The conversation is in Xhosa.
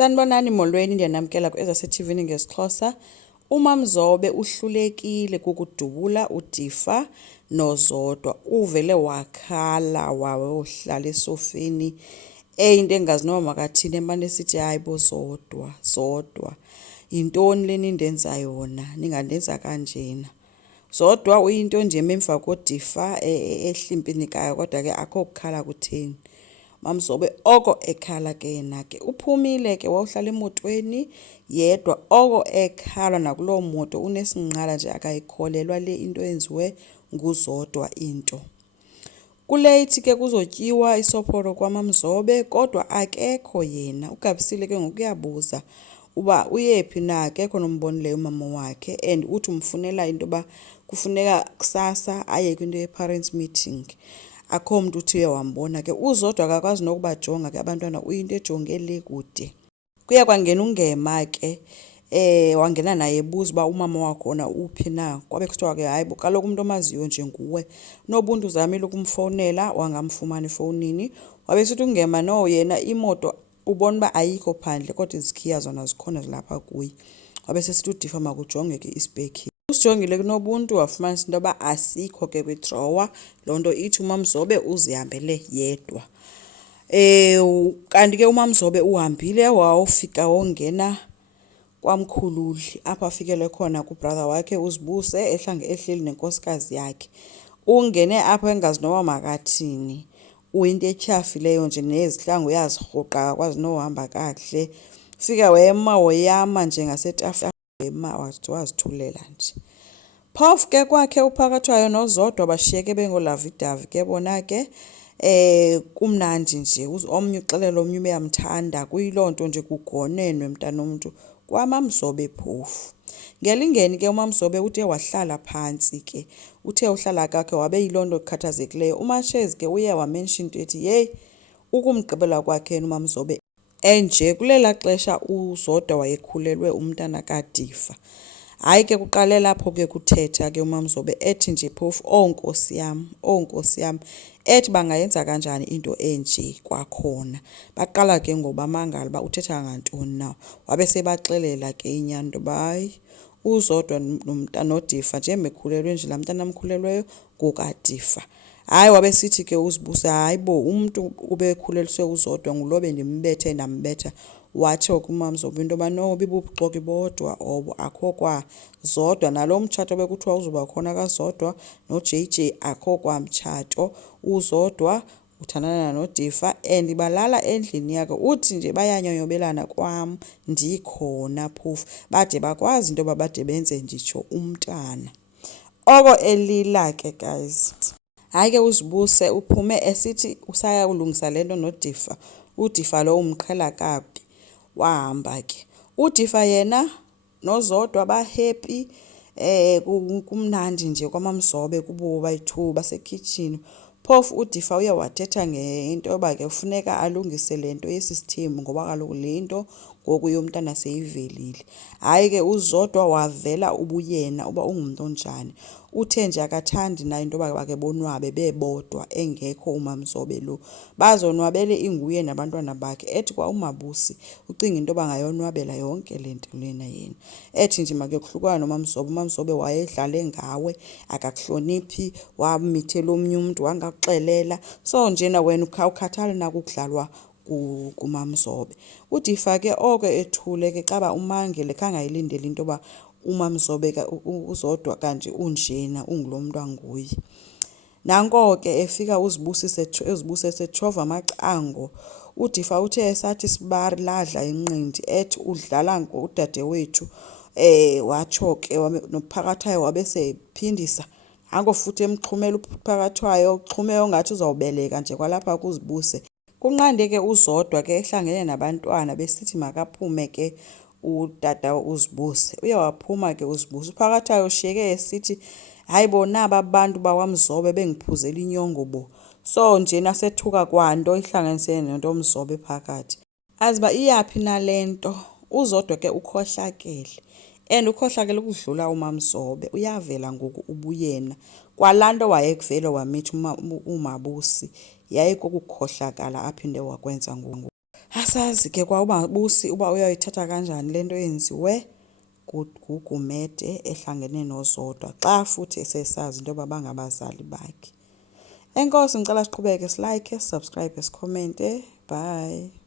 Sanibonani molweni ndiyanamkela kwezaseTV ngesiXhosa. uMamzobe uhlulekile kukudubula uDifa noZodwa. Uvele wakhala wayohlala esofeni into engazi noma makathini emane sithi hayibo Zodwa yintoni le nindenza yona ningandenza kanjena. Zodwa uyinto nje emva koDifa ehlimpinikayo kodwa ke akho kukhala kutheni. Mamzobe oko ekhala ke yena ke uphumile ke wawuhlala emotweni yedwa oko ekhala nakulo moto unesinqala nje akayikholelwa le into enziwe nguZodwa into. Kulate ke kuzotyiwa isophoro kwaMamzobe kodwa akekho yena. uGabisile ke ngokuyabuza uba uyephi na akekho nombonileyo umama wakhe and uthi umfunela into ba kufuneka kusasa aye kwinto ye-parents meeting. Akho mntu uthi wambona ke uZodwa akakwazi nokubajonga ke abantwana uyinto ejonge le kude. Kuya kwangena ungema ke wangena naye ebuza uba umama wakhona uphi na. Kwabe kuthiwa ke hayi kaloku umuntu omaziyo nje nguwe. Nobuntu uzamile ukumfowunela wangamfumana efowunini. Wabe sithi ungema no yena imoto ubona uba ayikho phandle kodwa izikhiya zona zikhona zilapha kuye. Wabe sesithi uDifa makujonge ke isibekhi. Usijongile kunobuntu wafumanisa into yoba asikho ke kwidrawer. Loo nto ithi uMamzobe uzihambele yedwa. Kanti ke uMamzobe uhambile wawufika wongena kwamkhululi apho afikele khona kubrother wakhe uzibuse ehleli nenkosikazi yakhe. Ungene apho engazi noma makathini. Uyinto etyhafileyo nje nezihlangu uyazirhuqa akwazi nohamba kakuhle. Fika wema woyama nje ngasetafini wema wazithulela nje. Phofu ke kwakhe uphakathwayo noZodwa bashiyeke bengolavidavi ke bona ke kumnandi nje omnye uxelela omnye uyamthanda kuyiloo nto nje kugonenwe mntanomntu kwaMamzobe phofu. Ngelingeni ke uMamzobe uthe wahlala phantsi ke uthe uhlala kakhe wabe yiloo nto kukhathazekileyo. uMashezi ke uye wamention into ethi hey ukumgqibela kwakhe uMamzobe enje kulela xesha uZodwa wayekhulelwe umntana kaDifa. Hayi ke kuqale lapho ke kuthetha ke uMamzobe ethi nje phofu onkosi yam ethi bangayenza kanjani into enje kwakhona. Baqala ke ngoba mangala ba uthetha ngantoni na. Wabe sebaxelela ke inyani into bayi uZodwa nomntana noDifa nje bekhulelwe nje lamntana amkhulelweyo ngokaDifa. Hayi wabe sithi ke uzibusa hayibo umuntu ubekhuleliswe uZodwa ngulobe ndimbethe ndambetha. Watsho kuMamzobe into yoba no bibubuxoki bodwa obo akho kwa Zodwa nalo mtshato bekuthiwa uzoba khona kaZodwa noJJ akho kwa mtshato. uZodwa uthandana noDifa and balala endlini yakhe. Uthi nje bayanyonyobelana kwam ndikhona phofu bade bakwazi into yoba bade benze nditsho umntana. Oko elila ke guys. Hayi ke uzibuse uphume esithi usaya kulungisa lento noDifa. uDifa lo umqhela kabi wahamba ke. uDifa yena noZodwa bahappy kumnandi nje kwaMamzobe kubo bayi-2 basekitchen. Phofu uDifa uye wathetha ngento yoba ke kufuneka alungise lento yesistem ngoba kaloku le nto ngoku yomntana seyivelile. Hayi ke uZodwa wavela ubuyena uba ungumuntu onjani. Uthe nje akathandi nayo into yoba bake bonwabe bebodwa engekho uMamzobe lo. Bazonwabele inguye nabantwana bakhe. Ethi kwa uMabusi ucinga into yoba ngayonwabela yonke le nto lena yena. Ethi nje make kuhlukana noMamzobe. uMamzobe wayedlale ngawe akakuhloniphi wamithela omnye umuntu wangakuxelela. So njena wena ukhathale nakukudlalwa kuMamzobe. uDifa ke oko ethule ke caba umangele khangayilindele into yoba uMamzobe uZodwa kanti unjena ungulomuntu anguye. Nanko ke efika uzibuse setshova amacango. uDifa uthe esathi sibari ladla inqindi ethi udlala udade wethu watsho ke nophakathayo wabe sephindisa ango futhi emxhumela uphakathwayo uxhume ongathi uzawubeleka nje kwalapha kuzibuse. Kunqande ke uZodwa ke ehlangene nabantwana besithi makaphume ke utata uzibuse. Uye waphuma ke uzibuse uphakathayo ushiyeke esithi hayibo naba abantu bakwaMzobe bengiphuzela inyongo bo. So nje nasethuka kwanto ihlanganisene nento Mzobe phakathi. Aziba iyaphi nalento uZodwa ke ukhohlakele and ukhohlakele ukudlula uMamzobe uyavela ngoku ubuyena kwalanto wayekuvele wamithi uMabusi yayikokukhohlakala aphinde wakwenza ngoku. asazi ke kwa umabusi uba uyayithatha kanjani lento yenziwe ngugumede ehlangene noZodwa xa futhi esesazi into yoba bangabazali bakhe. Enkosi ngicela siqhubeke silike, subscribe, sikhomente. Bye.